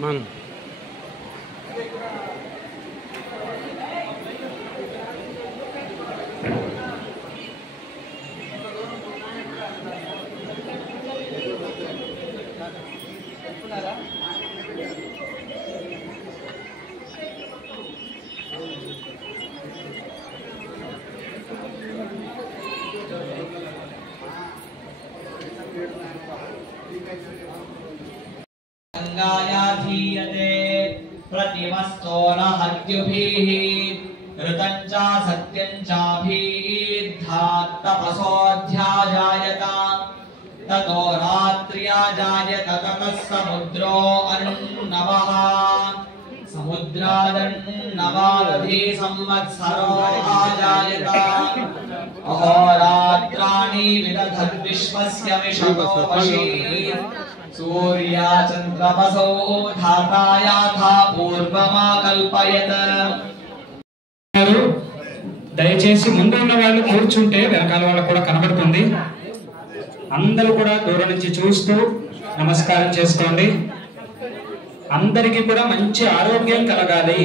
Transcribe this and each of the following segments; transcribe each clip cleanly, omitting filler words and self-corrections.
Man. धीयते प्रतिमस्तो न हत्युभिः ऋतं च सत्यं चाभिधात्तपसोऽध्याजायत ततो रात्र्याजायत ततः समुद्रो अर्णवः समुद्रादर्णवादधि संवत्सरो आजायत अहोरात्राणि विदधद्विश्वस्य विषमो वशी सूर्या चंद्रमसो धातायाथा पूर्वमा कल्पयत। దయచేసి ముందు ఉన్న వాళ్ళు కూర్చుంటే వెనకాల వాళ్ళకు కూడా కనబడుతుంది. అందరూ కూడా దూరం నుంచి చూస్తూ నమస్కారం చేసుకోండి. అందరికీ కూడా మంచి ఆరోగ్యం కలగాలి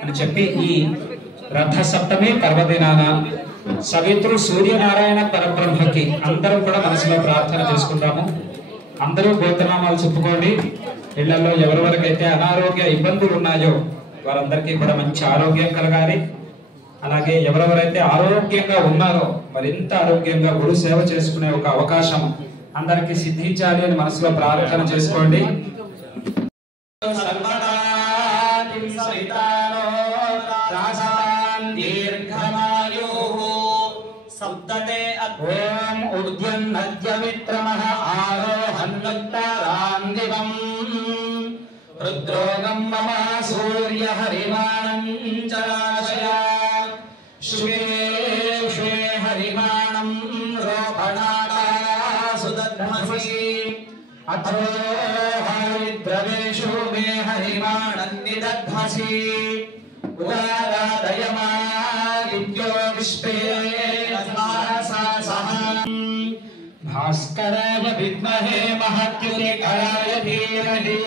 అని చెప్పి ఈ రథ సప్తమి పర్వదినాన సవిత్రు సూర్యనారాయణ పరబ్రహ్మకి అందరూ కూడా మనసులో ప్రార్థన చేసుకుంటాము. అందరూ గోత్రనామాలు చెప్పుకోండి. ఇళ్లలో ఎవరెవరికైతే అనారోగ్య ఇబ్బందులు ఉన్నాయో వారందరికీ కూడా మంచి ఆరోగ్యం కలగాలి. అలాగే ఎవరెవరైతే ఆరోగ్యంగా ఉన్నారో మరింత ఆరోగ్యంగా గురు సేవ చేసుకునే ఒక అవకాశం అందరికీ సిద్ధించాలి అని మనసులో ప్రార్థన చేసుకోండి. ఓం ఉద్యన్నద్యమిత్రమః ఆరోహన్నుత్తరాందివం రుద్రోగం మమ సూర్య హరిమాణం చరాశయా శుభే శుభే హరిమాణం రోపణాసు దద్మసి అథో హరిద్రవేషు మే హరిమాణం నిదద్మసి ఉదారాదయమాదిత్యో విశ్వే భాస్కరాయ విద్మహే మహద్యుతికరాయ ధీమహి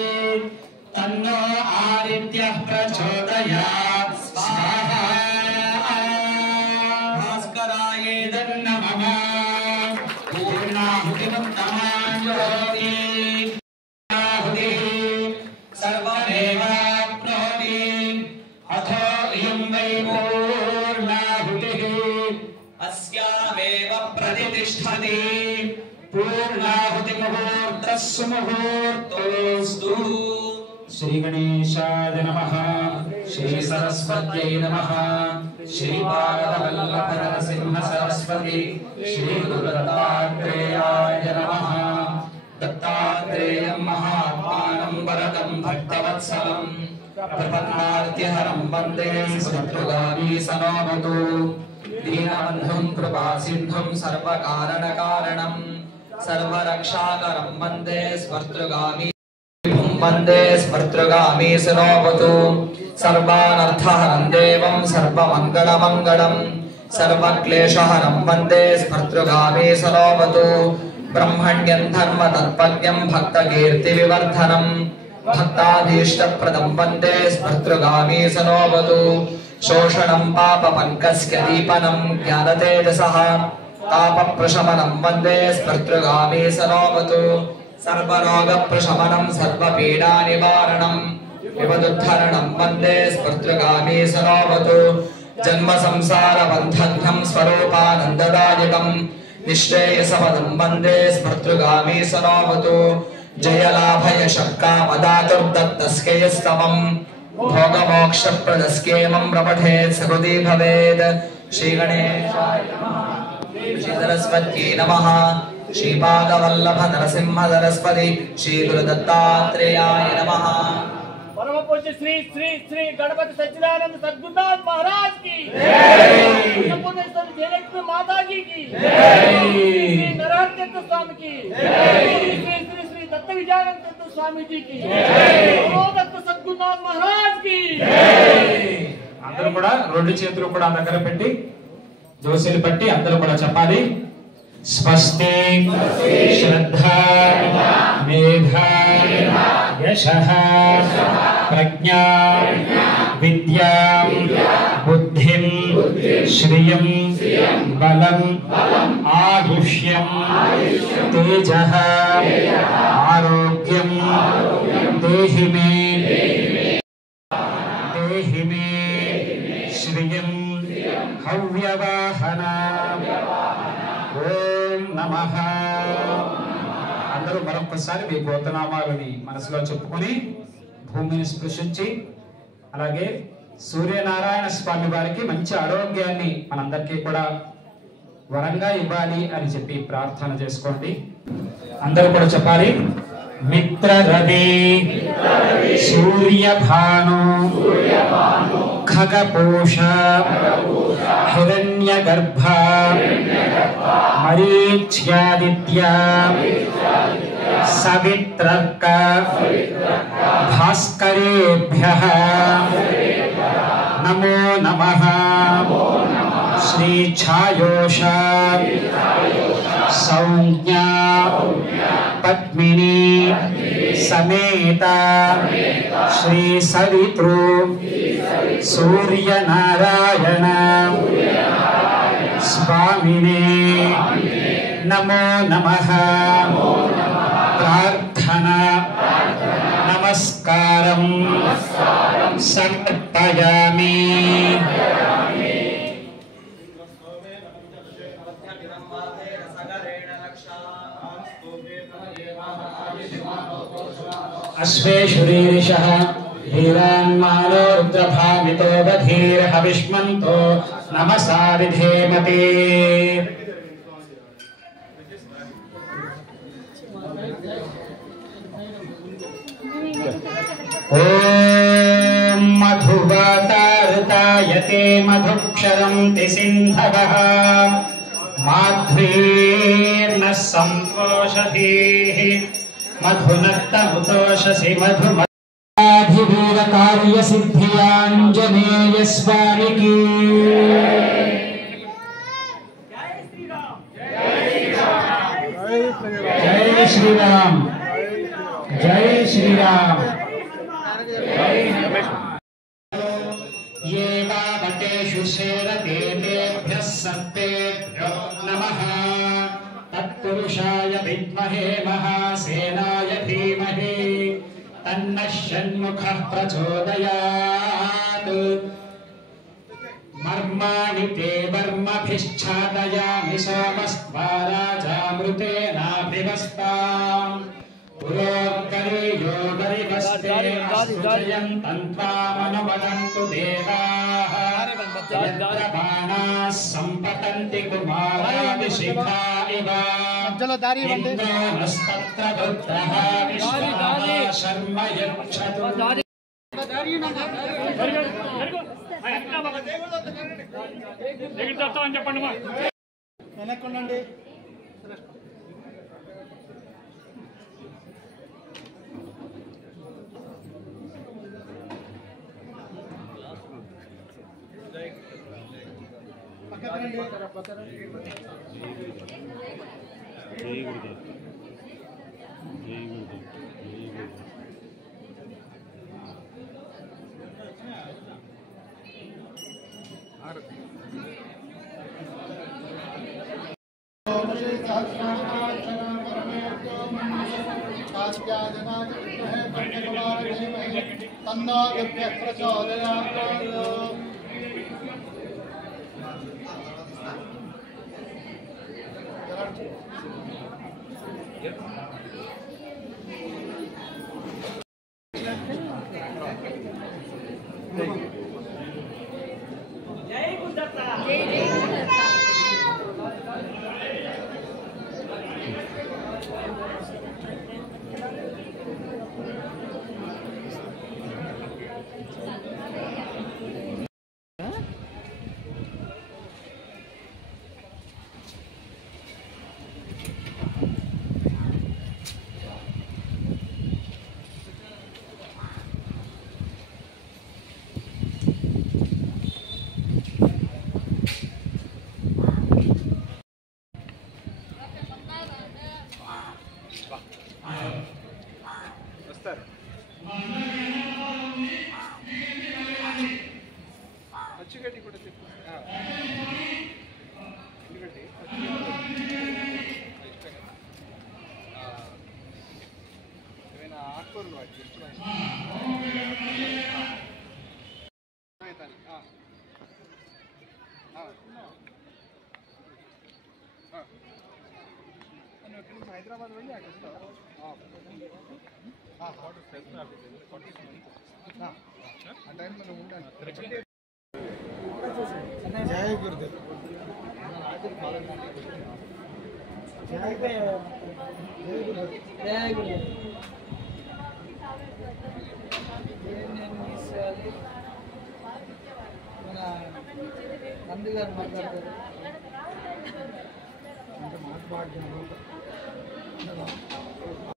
తన్నో ఆదిత్యః ప్రచోదయాత్ స్వాహా. భాస్కరాయేదం నమః పూర్ణాహుతిముత్తమాంజోతి సర్వదేవాప్నోతి అథో ఇయం వై పూర్ణాహుతిః అస్యామేవ ప్రతిష్ఠతి పూర్ణాహుతి ముహూర్తస్సు ముహూర్తోస్తు. శ్రీ గణేశాయ నమః, శ్రీ సరస్వత్యై నమః, శ్రీ పాదవల్లభ నరసింహ సరస్వతి, శ్రీ గురుదత్తాత్రేయాయ నమః. దత్తాత్రేయం మహాత్మానం వరదం భక్తవత్సలం ప్రపన్నార్తిహరం వందే శత్రుగామి సనోమతు. దీనబంధుం కృపాసింధుం సర్వకారణకారణం సర్వరక్షాకరం వందే స్వర్తృగామి వందే స్వర్తృగామి సనోమతు. సర్వానర్థహరం దేవం సర్వమంగళమంగళం సర్వక్లేశహరం వందే స్వర్తృగామి సనోమతు. బ్రహ్మణ్యం ధర్మతత్పజ్ఞం భక్తకీర్తి వివర్ధనం భక్తాభీష్టప్రదం వందే స్వర్తృగామి సనోమతు. శోషణం పాపపంకస్య దీపనం జ్ఞానతేజసః తాపప్రశమనం వందే స్వర్తృగామి సనోమతు. సర్వరోగప్రశమనం సర్వపీడానివారణం విపదుద్ధరణం వందే స్వర్తృగామి సనోమతు. జన్మ సంసార బంధనం స్వరూపానందదాయకం నిశ్రేయసపదం వందే స్వర్తృగామి సనోమతు. జయలాభయశక్కామదాతుర్దత్తస్కేయస్తవం భోగమోక్షప్రదస్కేమం ప్రపఠేత్ సకృతి భవేత్. శ్రీ గణేశాయ నమః, శ్రీ సరస్వత్యై నమః, శ్రీపాదవల్లభ నరసింహ సరస్వతి, శ్రీ గురుదత్తాత్రేయాయ నమః. परम पूज्य श्री श्री श्री गणपति सच्चिदानंद सद्गुरुनाथ महाराज की जय। अन्नपूर्णेश्वरी जयलक्ष्मी माता जी की जय। श्री नरहत्य తీర్థ స్వామికి శ్రీ శ్రీ శ్రీ దత్త విజయానంద తీర్థ స్వామీజీకి దత్త సద్గురునాథ్ మహారాజ్ కి. అందరూ కూడా రెండు చేతులు కూడా దగ్గర పెట్టి దోశలు పట్టి అందరూ కూడా చెప్పాలి. స్వస్తి శ్రద్ధా మేధా యశః ప్రజ్ఞా విద్యా బుద్ధిం శ్రియం బలం ఆయుష్యం తేజః ఆరోగ్యం దేహి మే శ్రియం హవ్యవాహన. ఓం నమః. అందరూ మరొకసారి మీ గోత్రనామాలని మనసులో చెప్పుకొని భూమిని స్పృశించి అలాగే సూర్యనారాయణ స్వామి వారికి మంచి ఆరోగ్యాన్ని మనందరికీ కూడా వరంగా ఇవ్వాలి అని చెప్పి ప్రార్థన చేసుకోండి. అందరూ కూడా చెప్పాలి. మిత్ర రవి సూర్యభాను ఖగపూష హిరణ్యగర్భ మరీచ్యాదిత్య సవిత్రర్క భాస్కరేభ్యః నమో నమః. శ్రీ ఛాయోష సౌజ్ఞా పద్మిని సమేత శ్రీ సవితృ సూర్యనారాయణ స్వామినే నమో నమః. ప్రార్థన నమస్కారం సమర్పయామి. అశ్వేషురీరిషః ధీరాన్మానో రుద్రభామితో బధీర్హవిష్మంతో నమసా విధేమతే. ఓం మధువాతారుతాయతే మధుక్షరంతి సింధవః మాధ్వీర్న సంతోషధీః మధునక్తముతోషసి మధుమధివీర కార్య సిద్ధియాంజనేయ స్వామికి. జై శ్రీరామ్ జై శ్రీరామ్. ये वावटेषु शेरते तेभ्यः सर्पेभ्यो नमः. तत्पुरुषाय विद्महे महासेनाय धीमहि तन्नः षण्मुखः प्रचोदयात्. मर्माणि ते वर्मभिश्छादयामि सोमस्त्वा राजामृतेनाभिवस्ताम्. पुरोर्गरीयो गरिवस्ते तन्त्वामनुवदन्तु देवाः. यत्र बाणाः सम्पतन्ति कुमारादिशिखा इव इन्द्रो नस्तत्र रुद्रः विश्वः शर्म यच्छतु. చెప్పండి. వెనక్కుండండి. तन्नो दिव्यः प्रचोदयात्. జై గురుదత్త. వస్తారు పచ్చిగడ్డి కూడా చెప్పు ఎందుకంటే ఏమైనా ఆకుకూరలు వాటి హైదరాబాద్ వెళ్ళి అక్కడ ఆ టైం మనం ఉండాలి జయ గురుదేవ్ జయ గురుదేవ్ మన నంది గారు మాట్లాడతారు.